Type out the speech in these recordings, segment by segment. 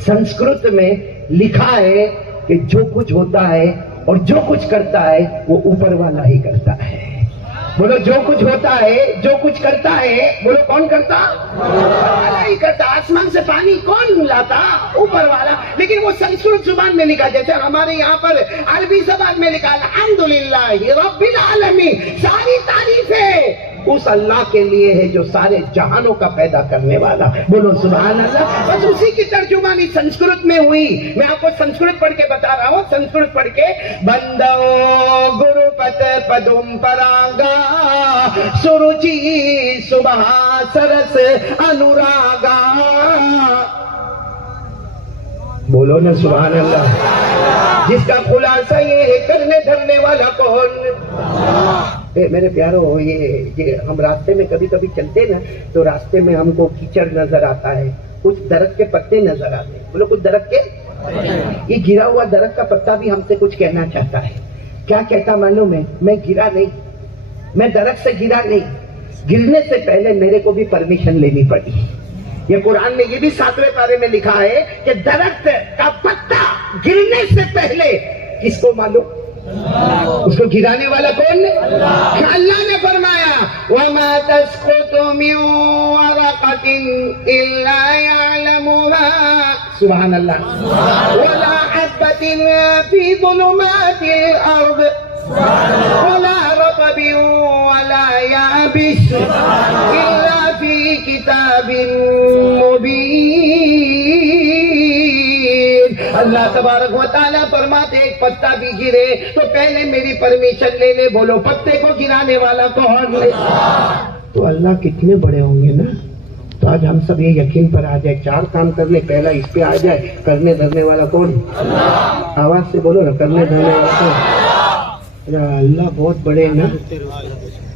संस्कृत में लिखा है कि जो कुछ होता है और जो कुछ करता है वो ऊपर वाला ही करता है। बोलो जो कुछ होता है, जो कुछ करता है, बोलो कौन करता? ऊपर वाला ही करता। आसमान से पानी कौन लाता? ऊपर वाला। लेकिन वो संस्कृत जुबान में लिखा, जैसे हमारे यहाँ पर अरबी जुबान में लिखा अल्हम्दुलिल्लाहि रब्बिल आलमीन, सारी तारीफें उस अल्लाह के लिए है जो सारे जहानों का पैदा करने वाला। बोलो सुभान अल्लाह। बस उसी की तर्जुमानी संस्कृत में हुई। मैं आपको संस्कृत पढ़ के बता रहा हूँ, संस्कृत पढ़ के। बंदो गुरुपत पदुम परागा सुरुचि सुबह सरस अनुरागा। बोलो ना सुभान अल्लाह। जिसका खुलासा ये है, करने धरने वाला कौन? मेरे प्यारो, ये हम रास्ते में कभी कभी चलते ना, तो रास्ते में हमको कीचड़ नजर आता है, कुछ दरख्त के पत्ते नजर आते हैं। बोलो कुछ दरख्त के, ये गिरा हुआ दरख्त का पत्ता भी हमसे कुछ कहना चाहता है। क्या कहता मालूम है? मैं गिरा नहीं, मैं दरख्त से गिरा नहीं, गिरने से पहले मेरे को भी परमिशन लेनी पड़ी। ये कुरान में ये भी 7वें पारे में लिखा है कि दरख्त का पत्ता गिरने से पहले किसको मालूम? उसको गिराने वाला कौन? अल्लाह ने फरमाया वमा तस्कुतु मिन वरक़तिन इल्ला यअलमुहा, सुभान अल्लाह, वला हब्बतिन फी ज़ुलुमातिल अर्द वला रतबिन वला याबिस इल्ला फी किताबिन मुबीन। अल्लाह तबारक व तआला फरमाते एक पत्ता भी गिरे तो पहले मेरी परमिशन ले ले। बोलो पत्ते को गिराने वाला कौन? तो अल्लाह कितने बड़े होंगे ना। तो आज हम सब ये यकीन पर आ जाए, 4 काम करने, पहला इस पे आ जाए, करने धरने वाला कौन? आवाज से बोलो ना, करने धरने वाला कौन? अल्लाह बहुत बड़े हैं ना।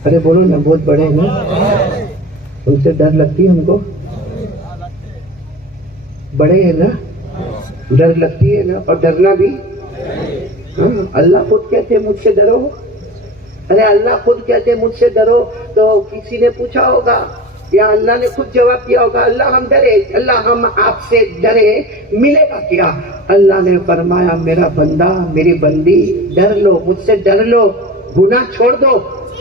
अरे बोलो ना, बहुत बड़े हैं ना। उनसे डर लगती है हमको? बड़े हैं ना, डर लगती है ना। और डरना भी, हाँ, अल्लाह खुद कहते मुझसे डरो। अरे अल्लाह खुद कहते मुझसे डरो, तो किसी ने पूछा होगा या अल्लाह ने खुद जवाब दिया होगा अल्लाह हम डरे, अल्लाह हम आपसे डरे, मिलेगा क्या? अल्लाह ने फरमाया मेरा बंदा, मेरी बंदी, डर लो, मुझसे डर लो, गुनाह छोड़ दो,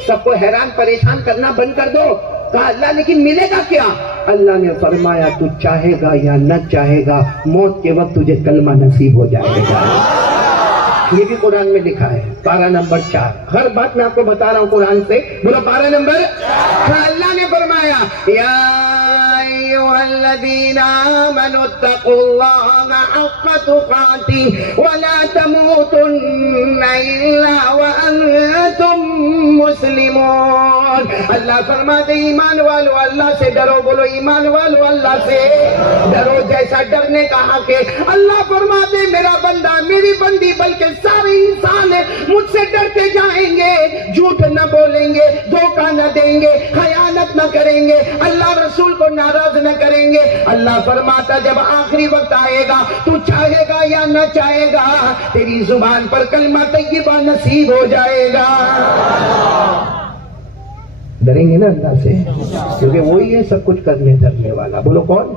सबको हैरान परेशान करना बंद कर दो। कहा अल्लाह लेकिन मिलेगा क्या? अल्लाह ने फरमाया तू चाहेगा या न चाहेगा, मौत के वक्त तुझे कलमा नसीब हो जाएगा। ये भी कुरान में लिखा है, पारा नंबर 4। हर बात मैं आपको बता रहा हूँ कुरान से। बोलो पारा नंबर। अल्लाह ने फरमाया या अय्युहल्लज़ीना आमनुत्तक़ुल्लाहा हक़्क़ तुक़ातिह वला तमूतुन्ना इल्ला व अंतुम मुस्लिमून। अल्लाह फरमाते ईमान वालो अल्लाह से डरो। बोलो ईमान वालो अल्लाह से डरो। जैसा डरने का हक है, अल्लाह फरमाते मेरा बंदा, मेरी बंदी, बल्कि सारे इंसान मुझसे डरते जाएंगे, झूठ न बोलेंगे, धोखा न देंगे, खयानत न करेंगे, अल्लाह रसूल को नाराज न करेंगे। अल्लाह फरमाता जब आखिरी वक्त आएगा, तू चाहेगा या न चाहेगा, तेरी जुबान पर कलमा तय्यबा नसीब हो जाएगा। डरेंगे ना अल्लाह से, क्योंकि वही है सब कुछ करने धरने वाला। बोलो कौन?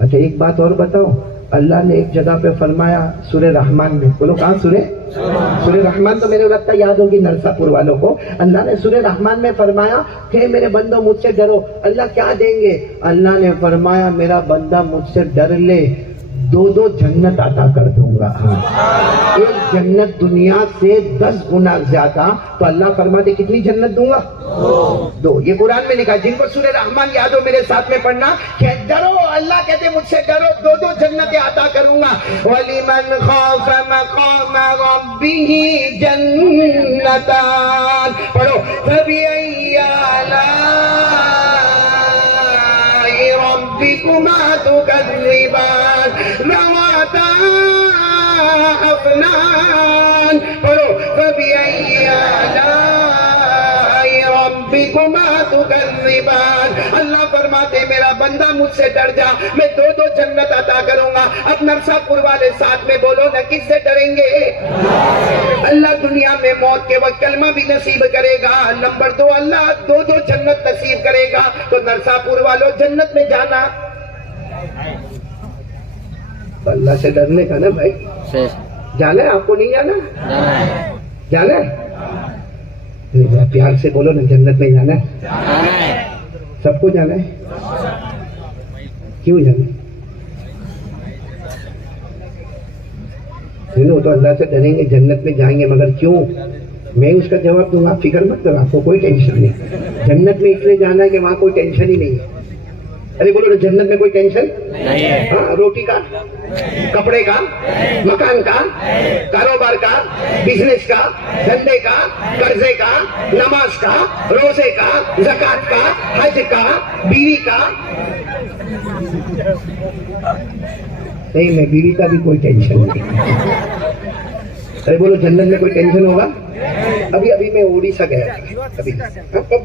अच्छा एक बात और बताओ, अल्लाह ने एक जगह पे फरमाया सूरह रहमान में। बोलो कहाँ? सूरह रहमान तो मेरे लगता याद होगी नरसापुर वालों को। अल्लाह ने सूरह रहमान में फरमाया कि मेरे बंदो मुझसे डरो। अल्लाह क्या देंगे? अल्लाह ने फरमाया मेरा बंदा मुझसे डर ले, 2 जन्नत अता कर दूंगा। हाँ, एक जन्नत दुनिया से 10 गुना ज्यादा। तो अल्लाह फरमाते कितनी जन्नत दूंगा? 2। ये कुरान में लिखा। जिनको सूरह रहमान याद हो मेरे साथ में पढ़ना कि डरो, अल्लाह कहते मुझसे डरो, 2 जन्नतें अता करूंगा। वलिमन खौफ मक़ाम रब्बिही जन्नतान। पढ़ो फबिअय्यि आलाइ रब्बिकुमा तुकज़्ज़िबान ज़वाता अफ़नान। पढ़ो फबिअय्यि आलाइ रब्बिकुमा तुकज़्ज़िबान। अल्लाह फरमाते मेरा बंदा मुझसे डर जा, मैं 2 जन्नत अता करूंगा। अब नरसापुर वाले साथ में बोलो न, किससे डरेंगे? अल्लाह दुनिया में मौत के वक्त कलमा भी नसीब करेगा। नंबर 2 अल्लाह 2 जन्नत नसीब करेगा। तो नरसापुर वालों जन्नत में जाना تو اللہ سے ڈرنے کا نا بھائی. جانا ہے آپ کو؟ نہیں جانا؟ جانا ہے. پیار سے بولو نا, جنت میں جانا ہے. سب کو جانا ہے. کیوں جانا ہے؟ تو اللہ سے ڈریں گے, جنت میں جائیں گے, مگر کیوں؟ میں اس کا جواب دوں گا, آپ فکر مت کرو, آپ کو کوئی ٹینشن نہیں. جنت میں اس لیے جانا ہے کہ وہاں کوئی ٹینشن ہی نہیں ہے. ارے بولو, جنت میں کوئی ٹینشن نہیں ہے. ہاں, روٹی کا, کپڑے کا, مکان کا, کاروبار کا, بزنس کا, دھندے کا, قرضے کا, نماز کا, روزے کا, زکات کا, حج کا, بیوی کا. نہیں, میں بیوی کا بھی کوئی ٹینشن نہیں. ارے بولو, جنت میں کوئی ٹینشن ہوگا؟ ابھی میں اڑیسہ گیا تھا.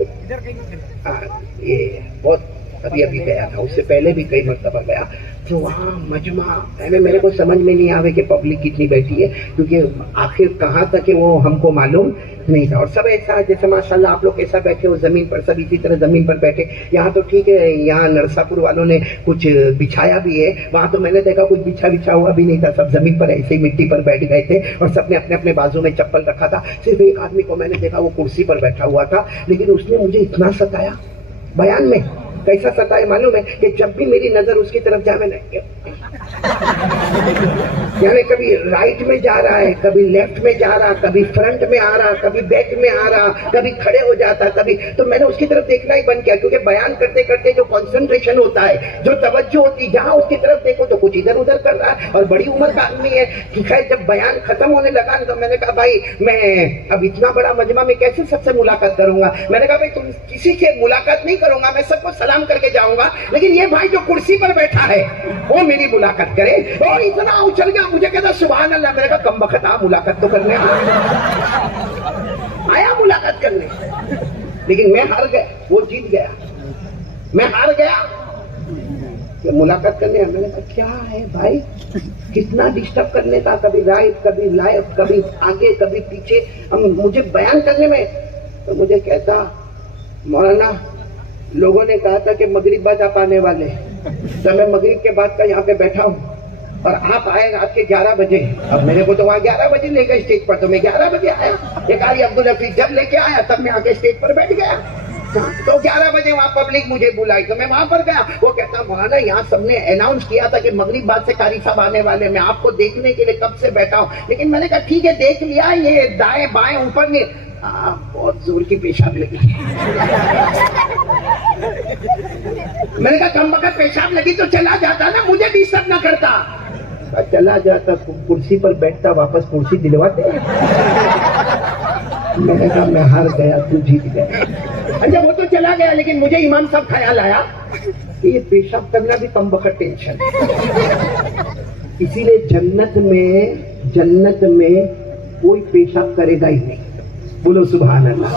یہ بہت ابھی گیا تھا, اس سے پہلے بھی کئی مرتبہ گیا. تو وہاں مجمع میرے کو سمجھ میں نہیں آوے کہ پبلک کتنی بیٹھی ہے, کیونکہ آخر کہاں تک کہ وہ ہم کو معلوم نہیں تھا. اور سب ایسا جیسے ماشاءاللہ آپ لوگ ایسا بیٹھے ہو زمین پر, سب اسی طرح زمین پر بیٹھے. یہاں تو ٹھیک ہے, یہاں نرسا پور والوں نے کچھ بچھایا بھی ہے, وہاں تو میں نے دیکھا کچھ بچھا ہوا بھی نہیں تھا. سب زمین پر ایسے ہی مٹی پر بیٹھ گئے تھے, اور سب نے اپنے اپنے بازو میں چپل رکھا تھا. صرف ایک آدمی کو میں نے دیکھا, وہ کرسی پر بیٹھا ہوا تھا, لیکن اس نے مجھے اتنا ستایا بیان میں. کیسا ستایا معلوم ہے؟ کہ جب بھی میری نظر اس کی طرف جائے, میں نے یعنی کبھی رائٹ میں جا رہا ہے, کبھی لیفٹ میں جا رہا, کبھی فرنٹ میں آ رہا, کبھی بیک میں آ رہا, کبھی کھڑے ہو جاتا, کبھی. تو میں نے اس کی طرف دیکھنا ہی بند کیا, کیونکہ بیان کرتے کرتے جو کنسنٹریشن ہوتا ہے, جو توجہ ہوتی, جہاں اس کی طرف دیکھو تو کچھ ادھر ادھر کر رہا ہے. اور بڑی عمر کا آدمی ہے. جب بیان ختم ہونے لگا تو میں نے کہا, بھائی میں اب اتنا بڑا مجمع میں کیسے سب سے ملاقات کروں گا؟ میں نے کہا, بھائی تم کسی سے ملاقات نہیں کروں گا, میں سب کو سلام کر کے جاؤں گا, لیکن یہ بھائی جو کرسی پر بیٹھا ہے وہ میری ملاقات کرے. اور اتنا اچھل گیا, مجھے کہتا سبحان اللہ. میں نے کہا, کم بخت آ ملاقات تو کرنے آیا ملاقات کرنے, لیکن میں ہار گیا, وہ جیت گیا. میں ہار گیا کہ ملاقات کرنے. میں نے کہا, کیا ہے بھائی, کتنا ڈسٹرب کرنے کا, کبھی رائٹ کبھی لیفٹ, کبھی آگے کبھی پیچھے, مجھے بیان کرنے میں. تو مجھے کہتا, مولانا لوگوں نے کہا تھا کہ مغرب بعد آپ آنے والے, تو میں مغرب کے بعد کا یہاں پہ بیٹھا ہوں, اور آپ آئے رات کے 11 بجے. اب میرے کو تو وہاں 11 بجے لے گئے اسٹیج پر, تو میں 11 بجے آیا. یہ قاری عبدالحفیظ جب لے کے آیا تب میں آ کے اسٹیج پر بیٹھ گیا. تو 11 بجے وہاں پبلک مجھے بلائی, تو میں وہاں پر گیا. وہ کہتا, مولانا یہاں سب نے اناؤنس کیا تھا کہ مغرب بعد سے قاری صاحب آنے والے, میں آپ کو دیکھنے کے لیے کب سے بیٹھا ہوں. لیکن میں نے کہا, ٹھیک ہے دیکھ لیا, یہ دائیں بائیں اوپر نہیں. بہت زور کی پیشاب لگی. میں نے کہا, کم وقت پیشاب لگی تو چلا جاتا نا, مجھے ڈسٹرب نہ کرتا. چلا جاتا, کرسی پر بیٹھتا, واپس کرسی دلواتے. میں نے کہا, میں ہار گیا, تو جیت گیا. اچھا وہ تو چلا گیا, لیکن مجھے امام صاحب خیال آیا کہ یہ پیشاب کرنا بھی کم وقت ٹینشن. اسی لیے جنت میں کوئی پیشاب کرے گا ہی نہیں. بولو سبحان اللہ.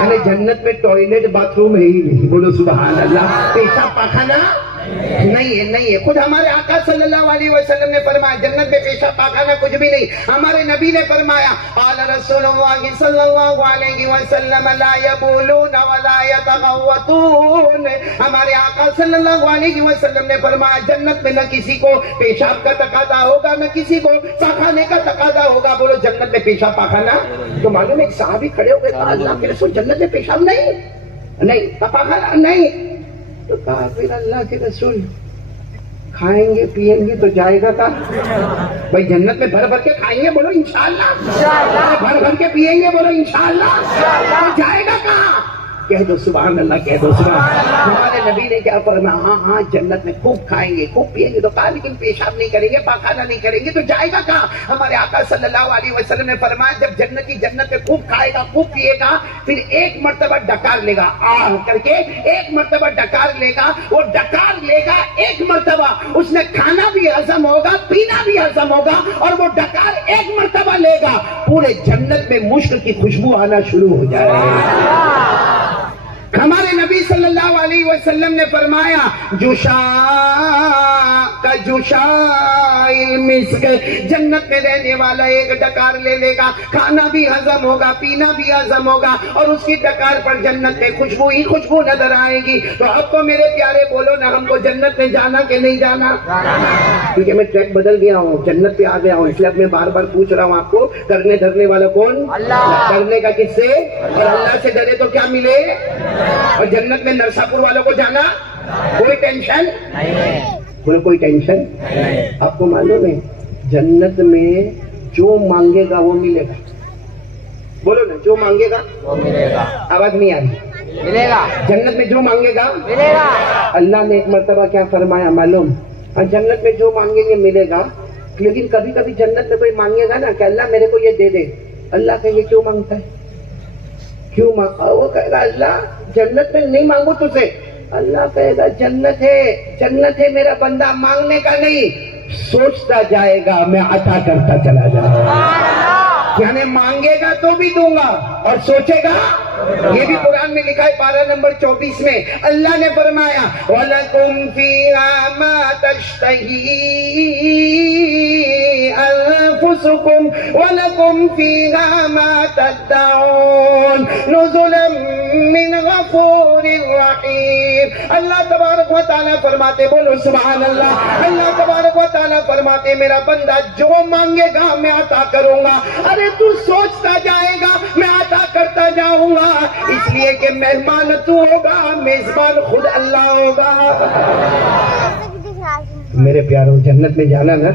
یعنی جنت میں ٹوائلٹ باتھ روم ہے ہی نہیں. بولو سبحان اللہ. پیشاب پاخانہ نہیں ہے. خود ہمارے آقا صلی اللہ علیہ وسلم نے فرمایا, جنت میں پیشاب پاخانہ کچھ بھی نہیں. ہمارے نبی نے فرمایا, قال رسول اللہ صلی اللہ علیہ وسلم, لا یبولون ولا یتغوطون. ہمارے آقا صلی اللہ علیہ وسلم نے فرمایا, جنت میں نہ کسی کو پیشاب کا تقاضا ہوگا, نہ کسی کو پاخانے کا تقاضا ہوگا. بولو, جنت میں پیشاب پاخانہ. تو معلوم ایک صحابی کھڑے ہو گئے, اللہ کے رسول جنت میں پیشاب نہیں, پاخانہ نہیں. تو کہا, پھر اللہ کے رسول کھائیں گے پیئیں گے تو جائے گا کہاں؟ بھائی جنت میں بھر بھر کے کھائیں گے, بولو انشاءاللہ. بھر بھر کے پیئیں گے, بولو انشاءاللہ. تو جائے گا کہاں؟ کہہ دو سبحان اللہ, کہہ دو سبحان اللہ. ہمارے نبی نے کیا فرمایا, ہاں جنت میں خوب کھائیں گے خوب پیئیں گے. تو کہا, لیکن پیشاب نہیں کریں گے, پاخانہ نہیں کریں گے, تو جائے گا کہاں؟ ہمارے آقا صلی اللہ علیہ وسلم نے فرمایا, جب جنت میں خوب کھائے گا خوب پیے گا, پھر ایک مرتبہ ڈکار لے گا, آہ کر کے ایک مرتبہ ڈکار لے گا. وہ ڈکار لے گا ایک مرتبہ, اس میں کھانا بھی ہضم ہوگا, پینا بھی ہضم ہوگا, اور وہ ڈکار ایک مرتبہ لے گا, پورے جنت میں مشک کی خوشبو آنا شروع ہو جائے گی. ہمارے نبی صلی اللہ علیہ وسلم نے فرمایا, جو شاہ کا जुशाइल मिस्क, जन्नत में रहने वाला एक डकार ले लेगा, खाना भी हजम होगा, पीना भी हजम होगा, और उसकी डकार पर जन्नत में खुशबू ही खुशबू नजर आएगी। तो अब तो मेरे प्यारे बोलो ना, हमको जन्नत में जाना कि नहीं जाना? क्योंकि मैं ट्रैक बदल गया हूँ, जन्नत पे आ गया हूँ, इसलिए अब मैं बार बार पूछ रहा हूँ आपको, करने धरने वाला कौन? अल्लाह। करने का किससे? और अल्लाह से डरे तो क्या मिले? और जन्नत में नरसापुर वालों को जाना कोई टेंशन नहीं, कोई टेंशन नहीं। आपको मालूम है जन्नत में जो मांगेगा वो मिलेगा। बोलो ना, जो मांगेगा वो मिलेगा। आवाज नहीं आ रही? मिलेगा। जन्नत में जो मांगेगा मिलेगा। अल्लाह ने एक मर्तबा क्या फरमाया मालूम? जन्नत में जो मांगेंगे मिलेगा, लेकिन कभी कभी जन्नत में कोई मांगेगा ना कि अल्लाह मेरे को ये दे दे, अल्लाह कहेंगे क्यों मांगता है, क्यों वो कहेगा अल्लाह जन्नत में नहीं मांगू तुझसे, अल्लाह कहेगा जन्नत है मेरा बंदा, मांगने का नहीं, सोचता जाएगा मैं अता करता चला जाऊंगा। यानी मांगेगा तो भी दूंगा और सोचेगा, ये भी कुरान में लिखा है 12 नंबर 24 में अल्लाह ने फरमाया वलकुम फीहा मा तश्तही अनफुसुकुम वलकुम फीहा मा तदउन नुज़ुलन मिन गफूरिर रहीम। अल्लाह तबारक व तआला फरमाते, बोलो सुभान अल्लाह, अल्लाह तबारक व तआला फरमाते मेरा बंदा जो मांगेगा मैं अता करूंगा। अरे तू सोचता जाएगा मैं अता करता जाऊंगा, इसलिए कि मेहमान तू होगा, मेजबान खुद अल्लाह होगा। मेरे प्यारों, जन्नत में जाना ना,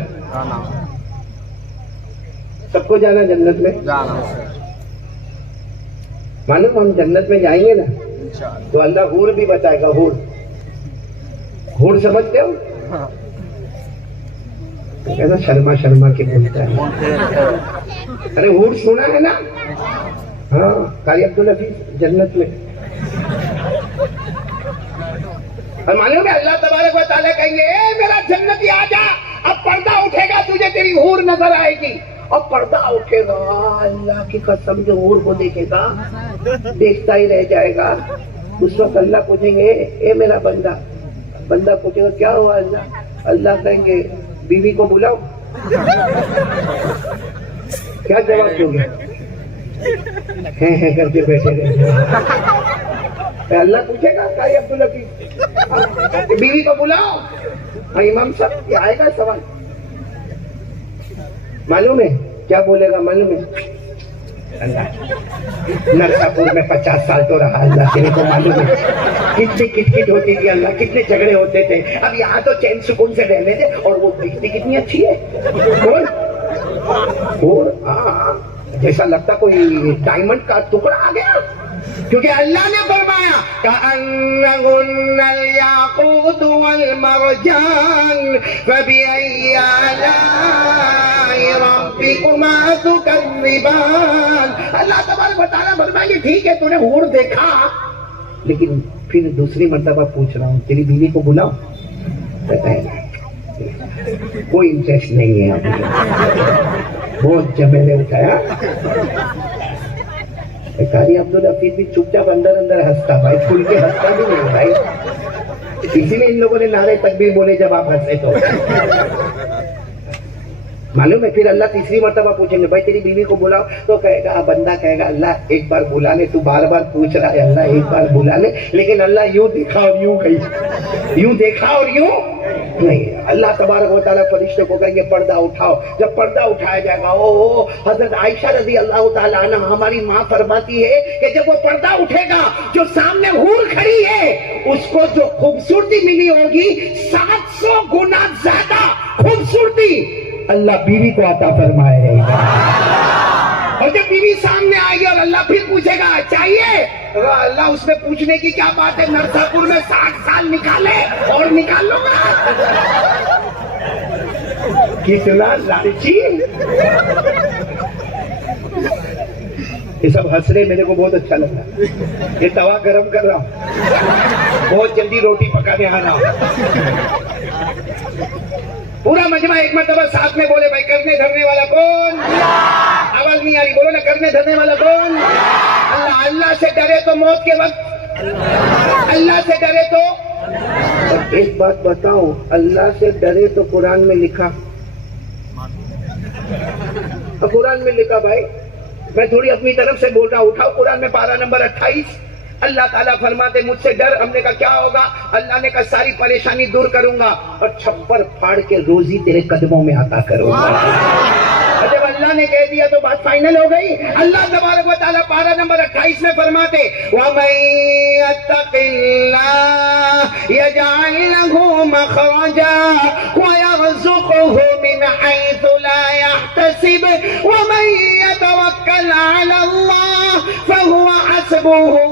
सबको जाना जन्नत में जाना। मालूम हम जन्नत में जाएंगे ना तो अल्लाह हूर भी बताएगा। हूर समझते हो? कहना शर्मा के बोलता है। अरे हूर सुना है ना? हाँ, कारी अब्दुल हफीज जन्नत में। और मालूम है अल्लाह तबारक व तआला कहेंगे ए मेरा जन्नती आजा, अब पर्दा उठेगा, तुझे तेरी हूर नजर आएगी। और पर्दा उठेगा, अल्लाह की कसम जो हूर को देखेगा देखता ही रह जाएगा। उस वक्त अल्लाह पूछेंगे ए मेरा बंदा, बंदा पूछेगा क्या हुआ अल्लाह? अल्लाह कहेंगे बीवी को बुलाओ। क्या जवाब दोगे? हैं करके बैठे रहे। अल्लाह पूछेगा कारी अब्दुल हफीज बीवी को बुलाओ। इमाम साहब ये आएगा सवाल, मालूम है क्या बोलेगा? मालूम है अल्लाह नरसापुर में 50 साल तो रहा, अल्लाह तेरे को मालूम है कितनी किटकिट होती थी, अल्लाह कितने झगड़े होते थे। अब यहाँ तो चैन सुकून से रहने दे। और वो दिखती कितनी अच्छी है, और हाँ जैसा लगता कोई डायमंड का टुकड़ा आ गया, क्योंकि अल्लाह ने फरमाया कअन्नहुन्नल याक़ूत वल मरजान फबिअय्यि आलाइ रब्बिकुमा तुकज़्ज़िबान। अल्लाह तबारक व तआला फरमाएंगे ठीक है तूने हूर देखा, लेकिन फिर दूसरी मर्तबा पूछ रहा हूँ तेरी बीवी को बुलाओ। कोई इंटरेस्ट नहीं है, बहुत झमेले उठाया। कारी अब्दुल हफीज भी चुपचाप अंदर अंदर हंसता, भाई खुल के हंसता भी नहीं भाई, इसीलिए इन लोगों ने नारे तकबीर बोले जब आप हंसे तो। मालूम है फिर अल्लाह तीसरी मर्तबा पूछेंगे भाई तेरी बीवी को बुलाओ, तो कहेगा बंदा कहेगा अल्लाह एक बार बुला ले, तू बार बार पूछ रहा है अल्लाह एक बार बुला ले, लेकिन अल्लाह यूं देखा और यूं गई, यूं देखा और यूं नहीं। अल्लाह तबारक व तआला फरिश्ते को कहेंगे पर्दा उठाओ। जब पर्दा उठाया जाएगा, ओ हजरत आयशा रज़ी अल्लाह तआला अन्हा हमारी माँ फरमाती है कि जब वो पर्दा उठेगा जो सामने हूर खड़ी है उसको जो खूबसूरती मिली होगी 700 गुना ज्यादा खूबसूरती अल्लाह बीवी को अता फरमाएगा। और जब बीवी सामने आएगी और अल्लाह फिर पूछेगा चाहिए, तो अल्लाह उसमें पूछने की क्या बात है, नरसापुर में 60 साल निकाले और निकाल लूंगा। कितना लालची। ये सब हंस रहे, मेरे को बहुत अच्छा लग रहा। ये तवा गरम कर रहा हूँ, बहुत जल्दी रोटी पकाने आ रहा हूँ। पूरा मजमा एक मरतबा साथ में बोले भाई करने धरने वाला कौन? आवाज नहीं आ रही, बोलो ना करने धरने वाला कौन? अल्लाह। अल्लाह से डरे तो मौत के वक्त, अल्लाह से डरे तो اور ایک بات بتاؤں، اللہ سے ڈرے تو قرآن میں لکھا، قرآن میں لکھا بھائی، میں تھوڑی اپنی طرف سے بول رہا ہوں، اٹھاؤ قرآن میں پارہ نمبر 28، اللہ تعالیٰ فرماتے مجھ سے ڈر. ہم نے کہا کیا ہوگا؟ اللہ نے کہا ساری پریشانی دور کروں گا اور چھپر پھاڑ کے روزی تیرے قدموں میں عطا کروں گا. جب اللہ نے کہہ دیا تو بات فائنل ہو گئی. اللہ تبارک و تعالیٰ پارہ نمبر 28 میں فرماتے وَمَن يَتَّقِ اللَّهَ يَجْعَل لَّهُ مَخْرَجًا وَيَرْزُقْهُ مِنْ حَيْثُ لَا يَحْتَسِبُ وَمَن يَتَوَكَّلْ عَلَى اللَّهِ فَهُوَ حَسْبُهُ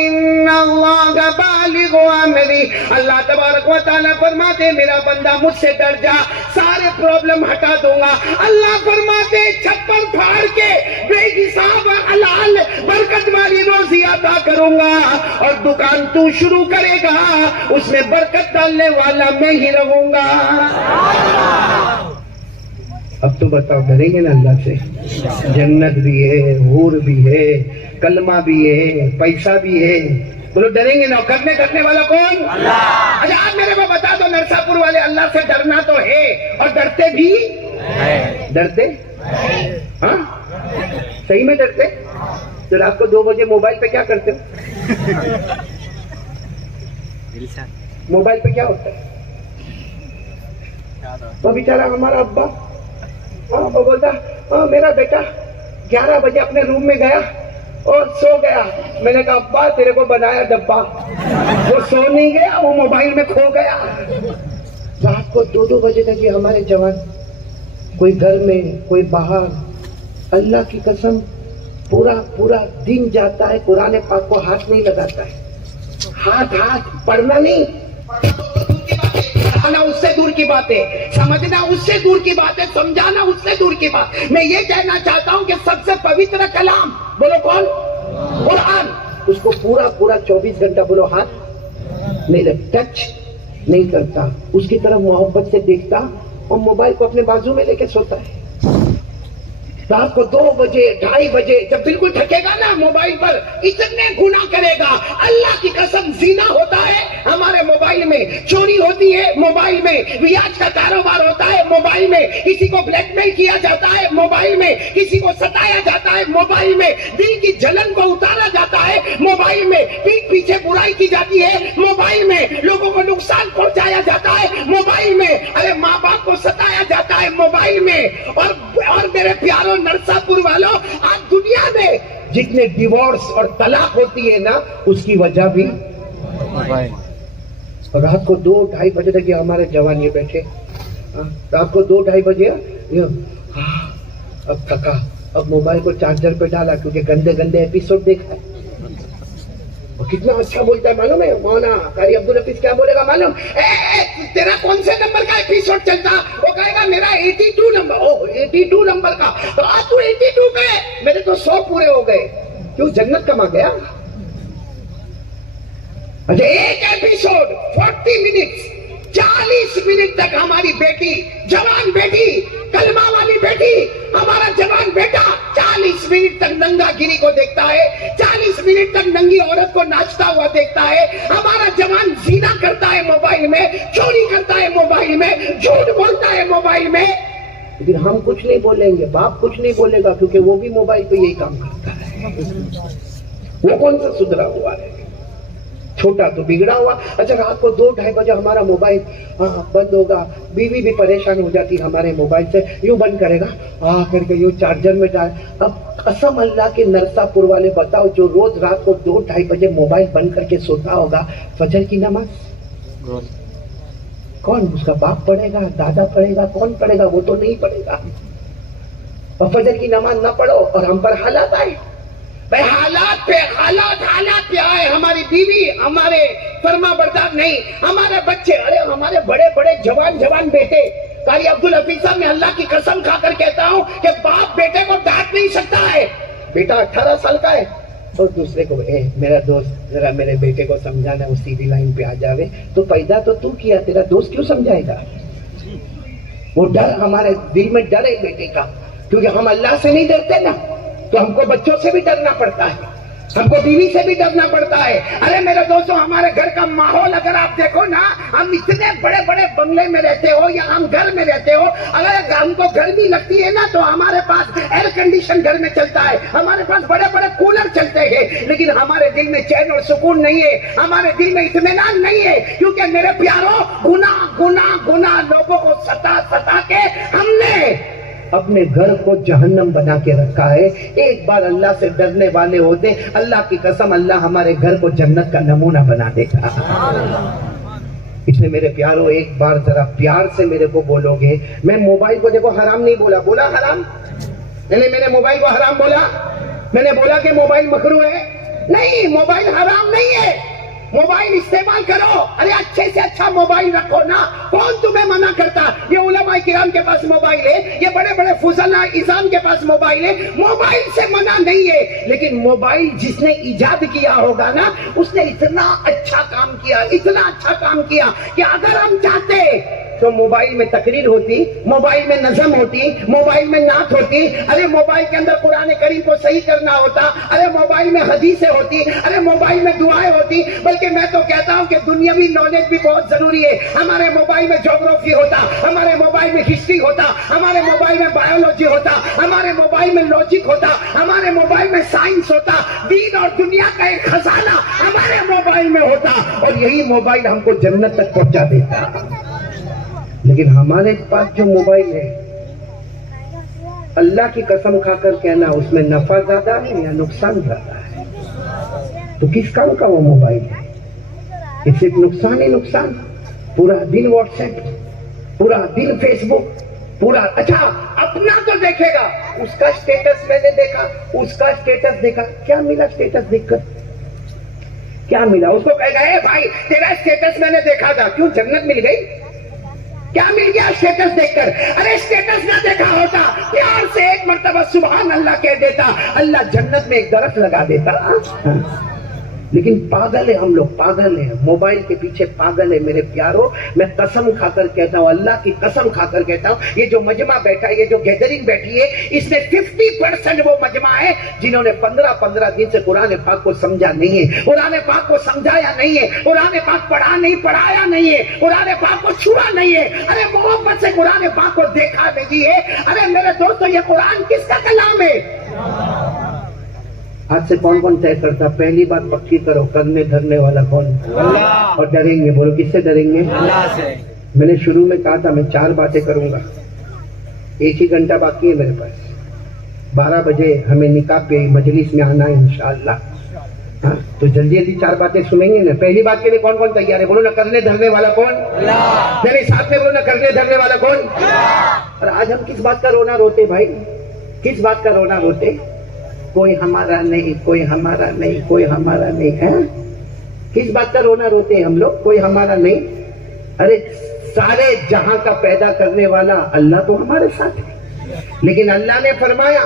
إِنَّ اللَّهَ بَالِغُ أَمْرِهِ. اللہ تبارک و تعالیٰ فرماتے میرا بندہ مجھ سے ڈر جا، سارے پرابلم ہٹا دوں گا. اللہ فرماتے چھپر پھاڑ کے بے حساب حلال برکت والی روزی عطا کروں گا، اور دکان تو شروع کرے گا اس میں برکت ڈالنے والا میں ہی رہوں گا. اب تو بتاؤ ڈریں گے نا اللہ سے؟ جنت بھی ہے، حور بھی ہے، کلمہ بھی ہے، پیسہ بھی ہے. بولو ڈریں گے نا؟ کرنے والا کون؟ اللہ. اچھا آپ میرے کو بتا دو، نرسا پور والے اللہ سے ڈرنا تو ہے اور ڈرتے بھی ڈرتے؟ ہاں صحیح میں ڈرتے؟ تو رات کو 2 بجے موبائل پہ کیا کرتے ہو؟ موبائل پہ کیا ہوتا ہے؟ وہ بیچارہ ہمارا ابا وہ بولتا میرا بیٹا 11 بجے اپنے روم میں گیا اور سو گیا. میں نے کہا ابا تیرے کو بنایا ڈبہ، وہ سو نہیں گیا، وہ موبائل میں کھو گیا. رات کو 2 بجے تک یہ ہمارے جوان، کوئی گھر میں کوئی باہر، اللہ کی قسم پورا دن جاتا ہے قرآن پاک کو ہاتھ نہیں لگاتا ہے. ہاتھ پڑھنا نہیں، پڑھانا اس سے دور کی بات ہے، سمجھنا اس سے دور کی بات ہے، سمجھانا اس سے دور کی بات. میں یہ کہنا چاہتا ہوں کہ سب سے پوتر کلام بولو کون؟ قرآن. اس کو پورا 24 گھنٹہ بولو ہاتھ نہیں لگتا، ٹچ نہیں کرتا، اس کی طرف محبت سے دیکھتا اور موبائل کو اپنے بازو میں لے کے سوتا ہے. رات کو 2 بجے 2:30 بجے جب بالکل تھکے گا نا موبائل پر اتنے گناہ کرے گا. اللہ کی قسم زنا ہوتا ہے ہمارے موبائل میں، چوری ہوتی ہے موبائل میں، ریاض کا کاروبار ہوتا ہے موبائل میں، کسی کو بلیک میل کیا جاتا ہے موبائل میں، کسی کو ستایا جاتا ہے موبائل میں، دل کی جلن کو اتارا جاتا ہے موبائل میں، پیٹ پیچھے برائی کی جاتی ہے موبائل میں، لوگوں کو نقصان پہنچایا جاتا ہے موبائل میں، ارے ماں باپ کو ستایا جاتا ہے موبائل میں. اور میرے پیاروں نرسا پور والوں، آج دنیا میں جتنے ڈیورس اور طلاق ہوتی ہے نا اس کی وجہ بھی رات کو 2-2:30 بجے تک یہ ہمارے جوان یہ بیٹھے، رات کو 2-2:30 بجے اب تھکا، اب موبائل کو چارجر پہ ڈالا کیونکہ گندے ایپیسوڈ دیکھا ہے. اور کتنا اچھا بولتا ہے معلوم ہے مولانا قاری عبدالحفیظ کیا بولے گا معلوم؟ تیرا کون سے نمبر کا ایپیسوڈ چلتا؟ وہ کہے گا میرا 82 نمبر. 82 نمبر کا تو آج تو 82 پہ، میرے تو 100 پورے ہو گئے. کیوں؟ جنت کما گیا. اچھا ایک ایپیسوڈ 40 منٹ 40 منٹ تک ہماری بیٹی، جوان بیٹی، کلمہ والی بیٹی، ہمارا جوان بیٹا 40 منٹ تک ننگا گیری کو دیکھتا ہے، 40 منٹ تک ننگی عورت کو ناچتا ہوا دیکھتا ہے. ہمارا جوان زنا کرتا ہے موبائل میں، چوری کرتا ہے موبائل میں، جھوٹ بولتا ہے موبائل میں. لیکن ہم کچھ نہیں بولیں گے، باپ کچھ نہیں بولے گا کیونکہ وہ بھی موبائل پہ یہی کام کرتا ہے. وہ کون سا سدھرا ہوا ہے؟ چھوٹا تو بگڑا ہوا. اچھا رات کو 2-2:30 بجے ہمارا موبائل بند ہوگا، بیوی بھی پریشان ہو جاتی ہمارے موبائل سے، یوں بند کرے گا کر کے یوں چارجر میں ڈال. اب قسم اللہ کے نرسا پور والے بتاؤ جو روز رات کو 2-2:30 بجے موبائل بند کر کے سوتا ہوگا، فجر کی نماز کون؟ اس کا باپ پڑھے گا، دادا پڑھے گا، کون پڑھے گا؟ وہ تو نہیں پڑھے گا. اور فجر کی نماز نہ پڑھو اور ہم پر حالات آئے بھائی، حالات پہ آئے. ہماری بیوی ہمارے فرما بردار نہیں، ہمارے بچے، ارے ہمارے بڑے جوان بیٹے. قاری عبدالحفیظ صاحب میں اللہ کی قسم کھا کر کہتا ہوں کہ باپ بیٹے کو ڈانٹ نہیں سکتا ہے. بیٹا 18 سال کا ہے اور دوسرے کو میرا دوست ذرا میرے بیٹے کو سمجھانا، وہ سیدھی لائن پہ آ جاوے. تو پیدا تو کیا، تیرا دوست کیوں سمجھائے گا؟ وہ ڈر ہمارے دل میں ڈر ہے بیٹے کا، کیونکہ ہم اللہ سے نہیں ڈرتے نا، تو ہم کو بچوں سے بھی ڈرنا پڑتا ہے. हमको बीवी से भी डरना पड़ता है। अरे मेरे दोस्तों, हमारे घर का माहौल अगर आप देखो ना, हम इतने बड़े बड़े बंगले में रहते हो या हम घर में रहते हो, अगर हमको गर्मी लगती है ना तो हमारे पास एयर कंडीशन घर में चलता है, हमारे पास बड़े बड़े कूलर चलते हैं, लेकिन हमारे दिल में चैन और सुकून नहीं है, हमारे दिल में इत्मीनान नहीं है, क्योंकि मेरे प्यारों, गुनाह गुनाह गुनाह लोगों को सता सता के हमने अपने घर को जहन्नम बना के रखा है। एक बार अल्लाह से डरने वाले होते, अल्लाह की कसम, अल्लाह हमारे घर को जन्नत का नमूना बना देगा। इसलिए मेरे प्यारों, एक बार जरा प्यार से मेरे को बोलोगे, मैं मोबाइल को देखो हराम नहीं बोला, बोला हराम नहीं, मैंने मोबाइल को हराम बोला, मैंने बोला कि मोबाइल मकरूह है, नहीं, मोबाइल हराम नहीं है, मोबाइल इस्तेमाल करो, अरे अच्छे से अच्छा मोबाइल रखो ना, कौन तुम्हें मना करता? ये उलमा किराम के पास मोबाइल है, ये बड़े बड़े फुज़ला इज़ाम के पास मोबाइल है, मोबाइल से मना नहीं है, लेकिन मोबाइल जिसने इजाद किया होगा ना, उसने इतना अच्छा काम किया, इतना अच्छा काम किया कि अगर हम चाहते तो मोबाइल में तकरीर होती, मोबाइल में नज़म होती, मोबाइल में नात होती, अरे मोबाइल के अंदर कुरान करीम को सही करना होता, अरे मोबाइल में हदीसें होती, अरे मोबाइल में दुआएं होती, बल्कि मैं तो कहता हूं कि दुनियावी नॉलेज भी बहुत जरूरी है। हमारे मोबाइल में ज्योग्राफी होता, हमारे मोबाइल में हिस्ट्री होता, हमारे मोबाइल में बायोलॉजी होता, हमारे मोबाइल में लॉजिक होता, हमारे मोबाइल में साइंस होता, दीन और दुनिया का एक खजाना हमारे मोबाइल में होता, और यही मोबाइल हमको जन्नत तक पहुंचा देता। लेकिन हमारे पास जो मोबाइल है, अल्लाह की कसम खाकर कहना, उसमें नफा ज्यादा है या नुकसान ज्यादा है? तो किस काम का वो मोबाइल है? ये सिर्फ नुकसान ही नुकसान, पूरा दिन व्हाट्सएप, पूरा दिन फेसबुक, पूरा, अच्छा अपना तो देखेगा, उसका स्टेटस मैंने देखा, उसका स्टेटस देखा, क्या मिला स्टेटस देखकर? क्या मिला? उसको कहेगा, ए भाई तेरा स्टेटस मैंने देखा था, क्यों जन्नत मिल गई? क्या मिल गया स्टेटस देखकर? अरे स्टेटस ना देखा होता, प्यार से एक मर्तबा सुभान अल्लाह कह देता, अल्लाह जन्नत में एक दरख्त लगा देता। लेकिन पागल है हम लोग, पागल है, मोबाइल के पीछे पागल है मेरे प्यारों। मैं कसम खाकर कहता हूँ, अल्लाह की कसम खाकर कहता हूँ, ये जो मजमा बैठा है, ये जो गैदरिंग बैठी है, इसमें 50% वो मजमा है जिन्होंने 15-15 दिन से कुरान पाक को समझा नहीं है, कुरान पाक को समझाया नहीं है, कुरान पाक पढ़ा नहीं, पढ़ाया नहीं है, कुरान पाक को छुआ नहीं है, अरे मोहब्बत से कुरान पाक को देखा नहीं है। अरे मेरे दोस्तों, ये कुरान किसका कलाम है? आज से कौन कौन तय करता? पहली बात पक्की करो, करने धरने वाला कौन? अल्लाह। और डरेंगे, बोलो किससे डरेंगे? अल्लाह से। मैंने शुरू में कहा था मैं 4 बातें करूंगा, 1 ही घंटा बाकी है मेरे पास, 12 बजे हमें निकाह पे मजलिस में आना है इंशाअल्लाह। हाँ, तो जल्दी जल्दी 4 बातें सुनेंगे ना। पहली बात के लिए कौन कौन तैयार है? बोलो ना, करने धरने वाला कौन? अल्लाह। मेरे साथ में बोलो ना, करने धरने वाला कौन? अल्लाह। और आज हम किस बात का रोना रोते भाई? किस बात का रोना रोते? कोई हमारा नहीं, कोई हमारा नहीं, कोई हमारा नहीं है। किस बात का रोना रोते हैं हम लोग? कोई हमारा नहीं। अरे सारे जहां का पैदा करने वाला अल्लाह तो हमारे साथ है, लेकिन अल्लाह ने फरमाया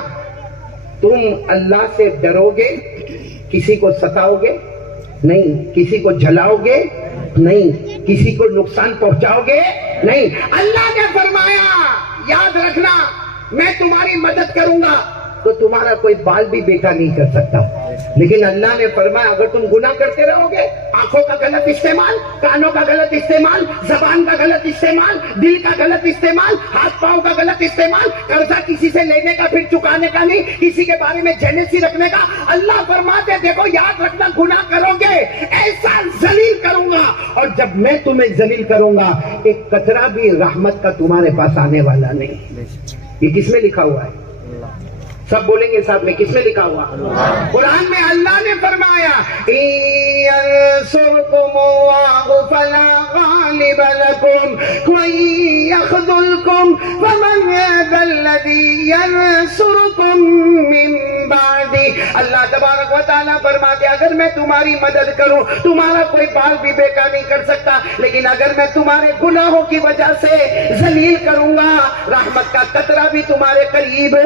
तुम अल्लाह से डरोगे, किसी को सताओगे नहीं, किसी को जलाओगे नहीं, किसी को नुकसान पहुंचाओगे नहीं। अल्लाह ने फरमाया याद रखना, मैं तुम्हारी मदद करूंगा तो तुम्हारा कोई बाल भी बेटा नहीं कर सकता। लेकिन अल्लाह ने फरमाया अगर तुम गुनाह करते रहोगे, आंखों का गलत इस्तेमाल, कानों का गलत इस्तेमाल, जबान का गलत इस्तेमाल, दिल का गलत इस्तेमाल, हाथ पांव का गलत इस्तेमाल, कर्जा किसी से लेने का फिर चुकाने का नहीं, किसी के बारे में जेलसी रखने का, अल्लाह फरमाते देखो याद रखना, गुनाह करोगे ऐसा जलील करूंगा, और जब मैं तुम्हें जलील करूंगा एक कतरा भी रहमत का तुम्हारे पास आने वाला नहीं। ये किसमें लिखा हुआ है? सब बोलेंगे साथ में, किसमें लिखा हुआ? कुरान में अल्लाह ने फरमाया अल्लाह तबारक व तआला फरमाते अगर मैं तुम्हारी मदद करूं, तुम्हारा कोई बाल भी बेकार नहीं कर सकता, लेकिन अगर मैं तुम्हारे गुनाहों की वजह से जलील करूंगा, रहमत का कतरा भी तुम्हारे करीब